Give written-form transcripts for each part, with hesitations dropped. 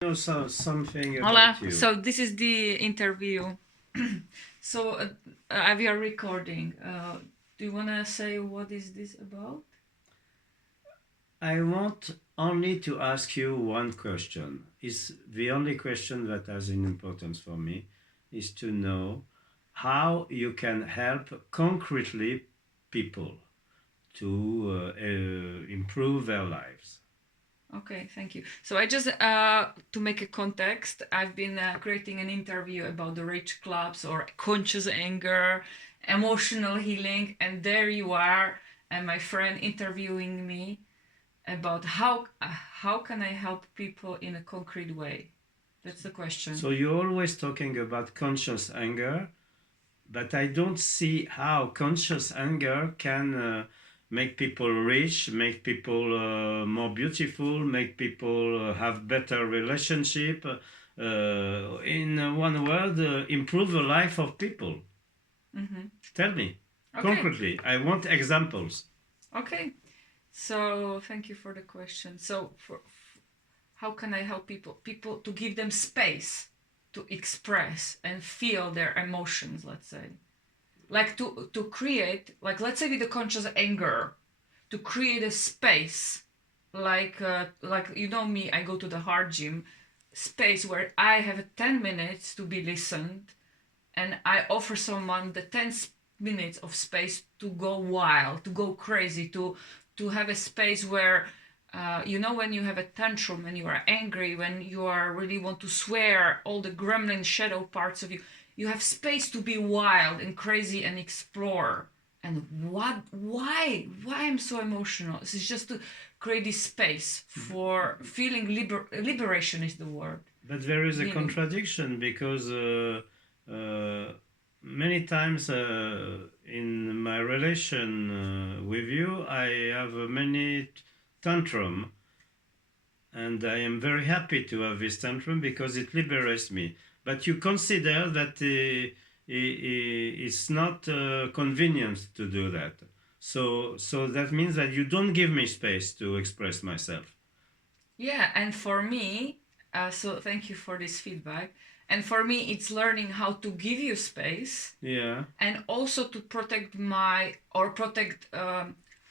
know something Hola, about you. so this is the interview. So we are recording. Do you want to say what is this about? I want only to ask you one question. It's the only question that has an importance for me is to know how you can help concretely people to improve their lives. Okay, thank you. So I just, to make a context, I've been creating an interview about the rage clubs or conscious anger, emotional healing, and there you are, and my friend interviewing me about how can I help people in a concrete way. That's the question. So you're always talking about conscious anger, but I don't see how conscious anger can make people rich, make people more beautiful, make people have better relationship. In one word, improve the life of people. Tell me Okay. concretely. I want examples. Okay. So thank you for the question. So how can I help people to give them space to express and feel their emotions, let's say. Like to create, like let's say with the conscious anger, to create a space like you know me, I go to the hard gym, space where I have 10 minutes to be listened, and I offer someone the 10 minutes of space to go wild, to go crazy, to have a space where you know, when you have a tantrum, when you are angry, when you are really want to swear, all the gremlin shadow parts of you, you have space to be wild and crazy and explore. And why I'm so emotional? This is just to create this space for feeling liberation is the word. But there is a Healing. contradiction because many times in my relation with you, I have many tantrum, and I am very happy to have this tantrum because it liberates me. But you consider that it's not convenient to do that. So that means that you don't give me space to express myself. Yeah, and for me, so thank you for this feedback. And for me, it's learning how to give you space. Yeah. And also to protect my, or protect,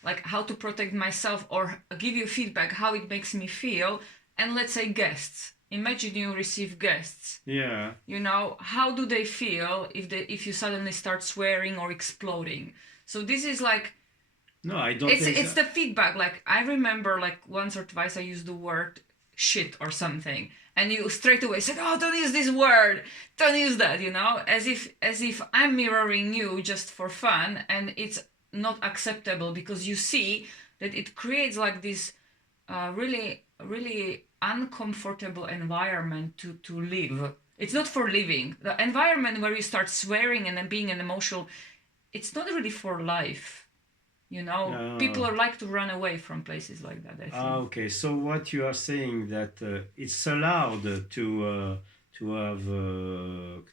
like how to protect myself or give you feedback, how it makes me feel. And let's say guests. Imagine you receive guests. Yeah. You know, how do they feel if you suddenly start swearing or exploding? So this is like, no, I don't. It's the feedback. Like I remember, like once or twice I used the word shit or something, and you straight away said, "Oh, don't use this word. Don't use that." You know, as if I'm mirroring you just for fun, and it's not acceptable because you see that it creates like this really uncomfortable environment to live. It's not for living. The environment where you start swearing and then being an emotional, it's not really for life. You know, people are like to run away from places like that, I think. Okay, so what you are saying that it's allowed to have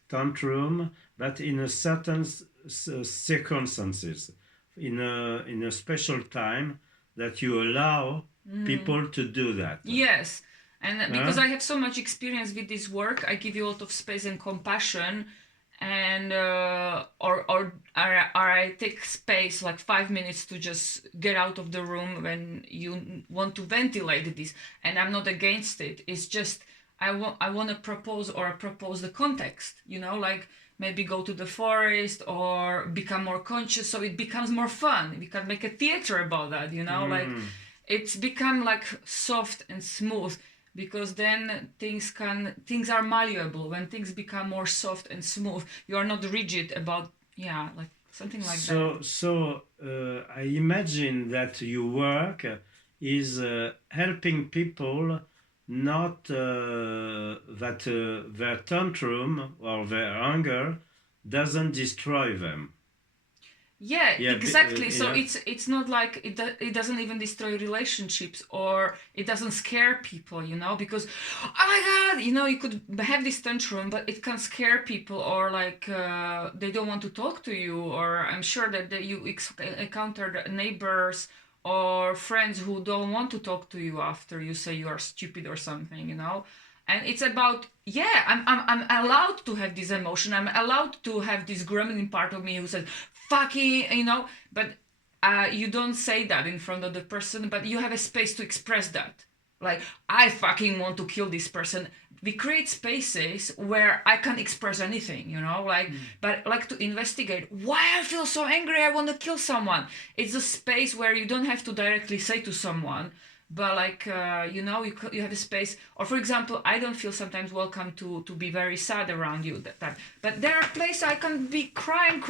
tantrum, but in a certain circumstances, in a special time, that you allow people to do that. Yes, and because I have so much experience with this work, I give you a lot of space and compassion, and or I take space like 5 minutes to just get out of the room when you want to ventilate this, and I'm not against it. It's just I want to propose the context, you know, like maybe go to the forest or become more conscious so it becomes more fun. We can make a theater about that, you know, like it's become like soft and smooth because then things are malleable. When things become more soft and smooth, you are not rigid about, yeah, like something like that. So I imagine that your work is helping people not that their tantrum or their anger doesn't destroy them. Yeah, Yeah, exactly. So yeah. it's not like it doesn't even destroy relationships or it doesn't scare people, you know, because oh my god, you know, you could have this tantrum, but it can scare people or like they don't want to talk to you, or I'm sure that you encountered neighbors or friends who don't want to talk to you after you say you are stupid or something, you know. And it's about, yeah, I'm allowed to have this emotion. I'm allowed to have this gremlin part of me who says, fucking, but you don't say that in front of the person, but you have a space to express that. Like, I fucking want to kill this person. We create spaces where I can express anything, but like to investigate why I feel so angry, I want to kill someone. It's a space where you don't have to directly say to someone, but like you have a space. Or for example, I don't feel sometimes welcome to be very sad around you that time, but there are places I can be crying.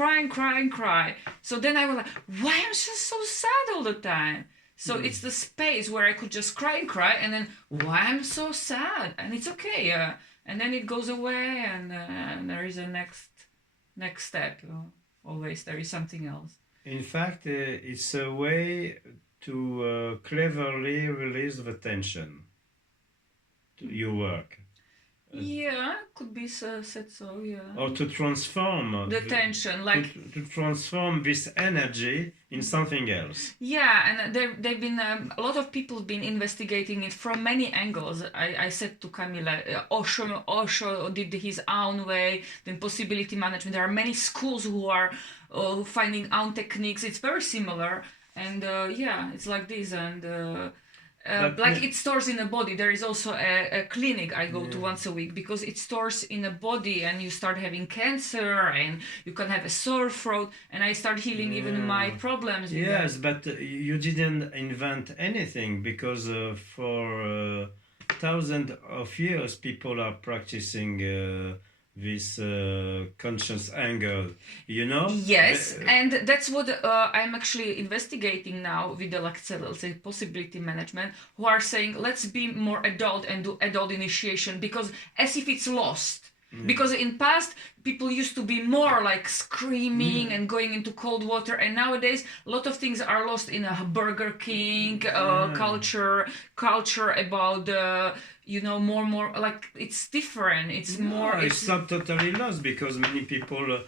So then I was like, why am I just so sad all the time? So it's the space where I could just cry, and then why I'm so sad, and it's okay, and then it goes away, and there is a next step. Always there is something else. In fact, it's a way to cleverly release the tension to your work. Yeah, could be said so. Yeah. Or to transform The tension, like to transform this energy in something else. yeah, and they've been a lot of people been investigating it from many angles. I said to Camilla, Osho did his own way. Then possibility management. There are many schools who are finding own techniques. It's very similar, and yeah, it's like this, and. Like it stores in the body. There is also a clinic I go to once a week because it stores in the body, and you start having cancer, and you can have a sore throat, and I start healing even my problems. Yes, but you didn't invent anything, because for thousands of years people are practicing this conscious anger, Yes, and that's what I'm actually investigating now with the, like, let's say, possibility management, who are saying let's be more adult and do adult initiation, because as if it's lost. Because in past people used to be more like screaming and going into cold water, and nowadays a lot of things are lost in a Burger King culture about more like it's different. It's more. It's not totally lost, because many people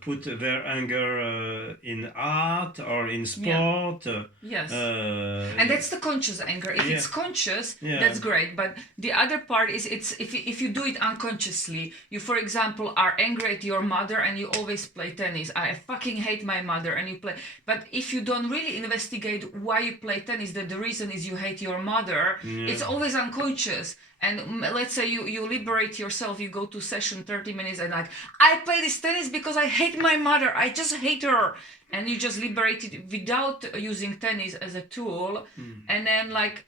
put their anger in art or in sport. Yes. And that's the conscious anger. If it's conscious, that's great. But the other part is it's if you do it unconsciously. You, for example, are angry at your mother and you always play tennis. I fucking hate my mother, and you play. But if you don't really investigate why you play tennis, that the reason is you hate your mother, it's always unconscious. And let's say you liberate yourself, you go to session 30 minutes and like, I play this tennis because I hate my mother, I just hate her. And you just liberate it without using tennis as a tool. And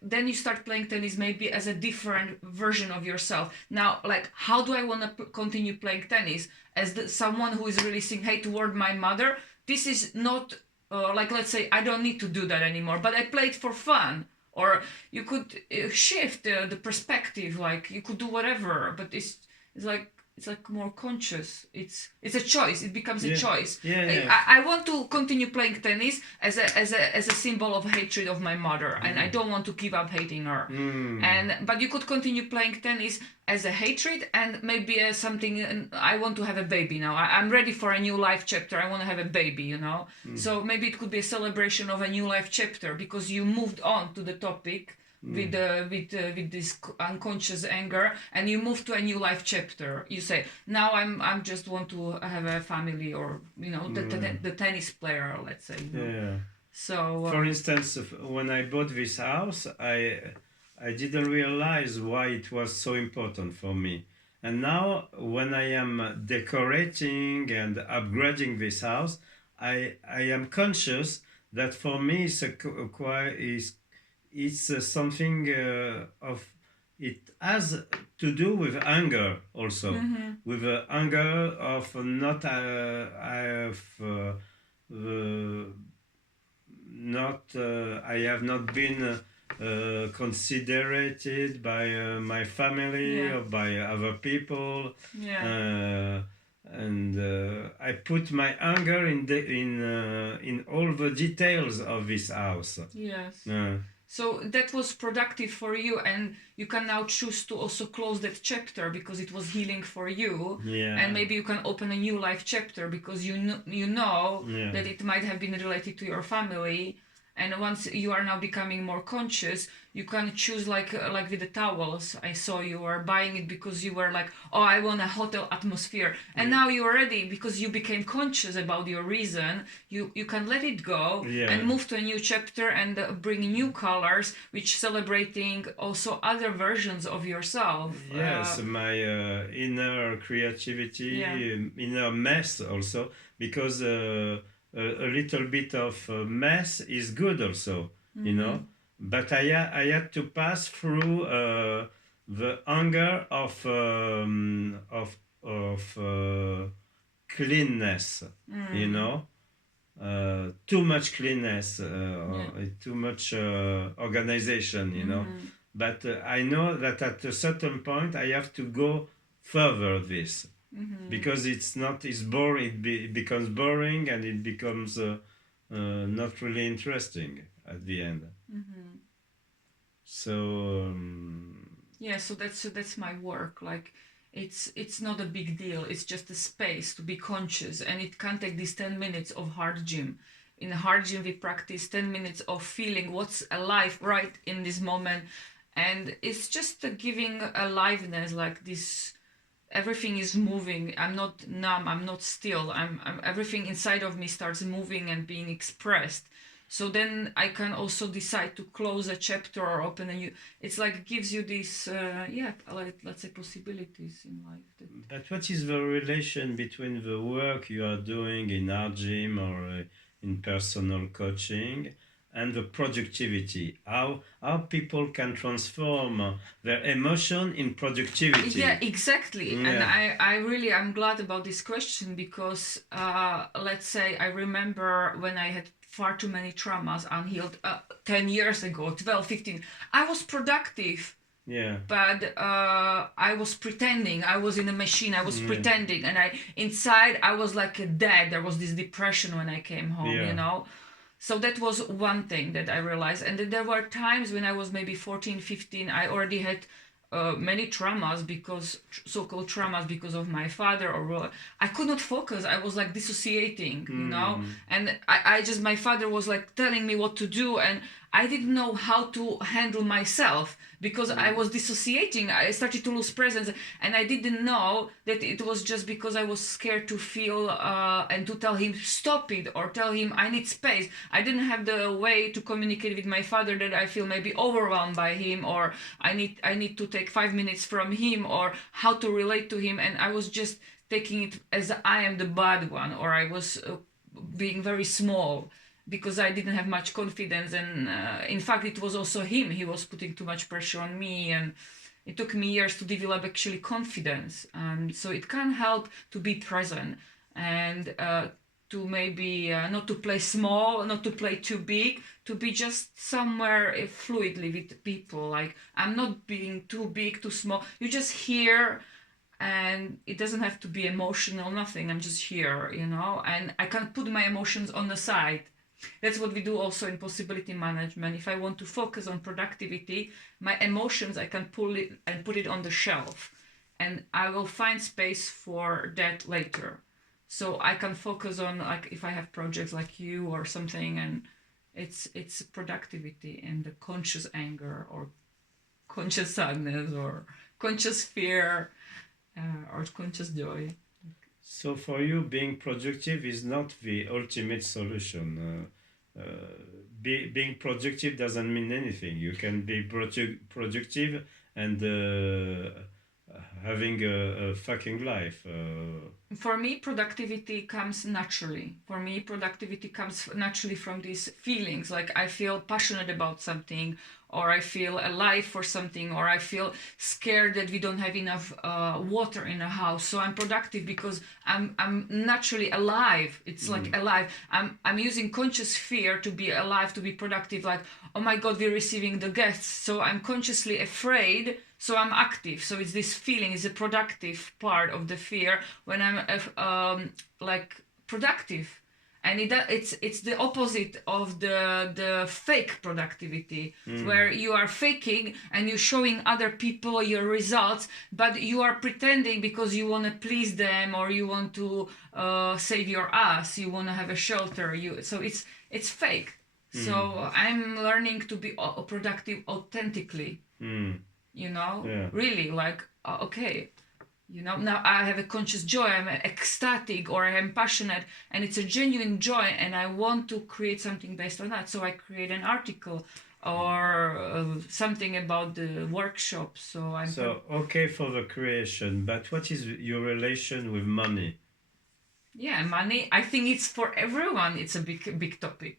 then you start playing tennis maybe as a different version of yourself. Now, like, how do I want to continue playing tennis? As someone who is releasing hate toward my mother? This is not, like, let's say, I don't need to do that anymore, but I play it for fun. Or you could shift the perspective, like you could do whatever, but it's like more conscious. It's a choice. It becomes a choice. I want to continue playing tennis as a symbol of hatred of my mother, and I don't want to give up hating her. But you could continue playing tennis as a hatred, and maybe as something. I want to have a baby now. I'm ready for a new life chapter. I want to have a baby. So maybe it could be a celebration of a new life chapter, because you moved on to the topic. With this unconscious anger, and you move to a new life chapter. You say, now I'm just want to have a family, or the tennis player, let's say. So for instance, when I bought this house, I didn't realize why it was so important for me. And now when I am decorating and upgrading this house, I am conscious that for me it's something of it has to do with anger also, with the anger of not I have not been considered by my family or by other people. And I put my anger in all the details of this house. Yes. So that was productive for you, and you can now choose to also close that chapter because it was healing for you. And maybe you can open a new life chapter because you know that it might have been related to your family, And once you are now becoming more conscious, you can choose like with the towels. I saw you were buying it because you were like, oh, I want a hotel atmosphere, and now you're ready because you became conscious about your reason. You can let it go Yeah. and move to a new chapter and bring new colors, which celebrating also other versions of yourself. Yes, my inner creativity, Yeah. inner mess also, because a little bit of mess is good also, you know. But I had to pass through the hunger of cleanness, you know. Too much cleanness, too much organization, you know. But I know that at a certain point I have to go further this, because it's boring. It becomes boring, and it becomes not really interesting at the end. So Yeah, so that's my work. Like it's not a big deal. It's just a space to be conscious, and it can take these 10 minutes of hard gym. In a hard gym we practice 10 minutes of feeling what's alive right in this moment, and it's just giving aliveness, like this. Everything is moving. I'm not numb. I'm not still. I'm everything inside of me starts moving and being expressed. So then I can also decide to close a chapter or open a new. It's like it gives you these like, let's say, possibilities in life. But what is the relation between the work you are doing in our gym or in personal coaching and the productivity? How people can transform their emotion in productivity? Yeah, exactly. And Yeah. I'm glad about this question because let's say I remember when I had far too many traumas unhealed 10 years ago, 12, 15. I was productive, Yeah. but I was pretending. I was in a machine. I was pretending, and inside I was like dead. There was this depression when I came home, Yeah. you know. So that was one thing that I realized. And then there were times when I was maybe 14, 15, I already had many traumas, because so-called traumas because of my father, or I could not focus. I was like dissociating, you know. And I just, my father was like telling me what to do, and I didn't know how to handle myself because I was dissociating. I started to lose presence, and I didn't know that it was just because I was scared to feel and to tell him stop it, or tell him I need space. I didn't have the way to communicate with my father that I feel maybe overwhelmed by him, or I need to take 5 minutes from him, or how to relate to him. And I was just taking it as I am the bad one, or I was being very small because I didn't have much confidence. And in fact, it was also him. He was putting too much pressure on me, and it took me years to develop actually confidence. And so it can help to be present, and to maybe not to play small, not to play too big, to be just somewhere fluidly with people. Like, I'm not being too big, too small. You just here, and it doesn't have to be emotional, nothing. I'm just here, you know, and I can put my emotions on the side. That's what we do also in possibility management. If I want to focus on productivity, my emotions, I can pull it and put it on the shelf, and I will find space for that later. So I can focus on, like, if I have projects like you or something, and it's productivity and the conscious anger or conscious sadness or conscious fear or conscious joy. So for you, being productive is not the ultimate solution. Being productive doesn't mean anything. You can be productive and having a fucking life. For me, productivity comes naturally. For me, productivity comes naturally from these feelings. Like, I feel passionate about something, or I feel alive for something, or I feel scared that we don't have enough water in the house. So I'm productive because I'm naturally alive. It's like alive. I'm using conscious fear to be alive, to be productive. Like, oh my God, we're receiving the guests. So I'm consciously afraid. So I'm active. So it's this feeling, is a productive part of the fear when I'm like productive. And it's the opposite of the fake productivity, where you are faking and you're showing other people your results, but you are pretending because you want to please them, or you want to save your ass, you want to have a shelter. So it's fake. So I'm learning to be productive authentically, Mm. you know, Yeah. really like, okay, you know, now I have a conscious joy, I'm ecstatic or I'm passionate, and it's a genuine joy, and I want to create something based on that. So I create an article or something about the workshop. So I'm So okay for the creation, but what is your relation with money? yeah, money. I think it's for everyone. It's a big topic.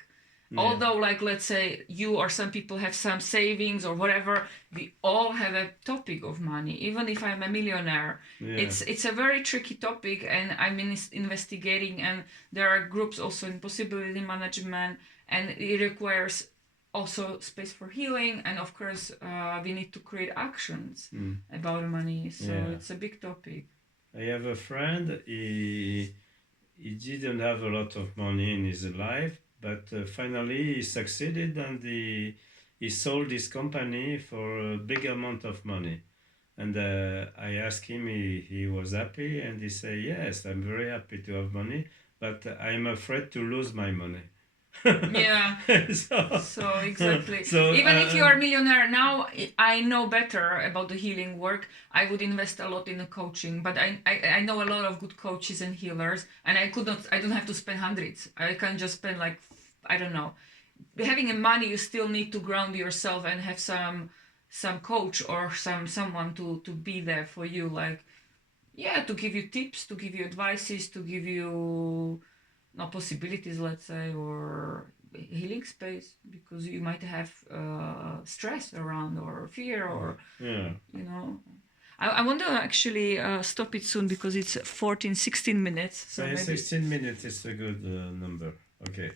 Yeah. Although, like, let's say you or some people have some savings or whatever, we all have a topic of money. Even if I'm a millionaire, Yeah. it's a very tricky topic, and I'm investigating. And there are groups also in possibility management, and it requires also space for healing. And of course, we need to create actions about money. So Yeah. it's a big topic. I have a friend. He didn't have a lot of money in his life, but finally he succeeded, and he sold his company for a big amount of money. And I asked him, he was happy, and he said, yes, I'm very happy to have money, but I'm afraid to lose my money. Yeah. So exactly. So, Even if you are a millionaire now, I know better about the healing work. I would invest a lot in the coaching, but I know a lot of good coaches and healers, and I don't have to spend hundreds. I can just spend like, I don't know. Having a money, you still need to ground yourself and have some coach or someone to be there for you, like, yeah, to give you tips, to give you advices, to give you no possibilities, let's say, or healing space, because you might have stress around or fear or yeah. you know. I want to actually stop it soon because it's 16 minutes. So So maybe 16 minutes is a good number. Okay.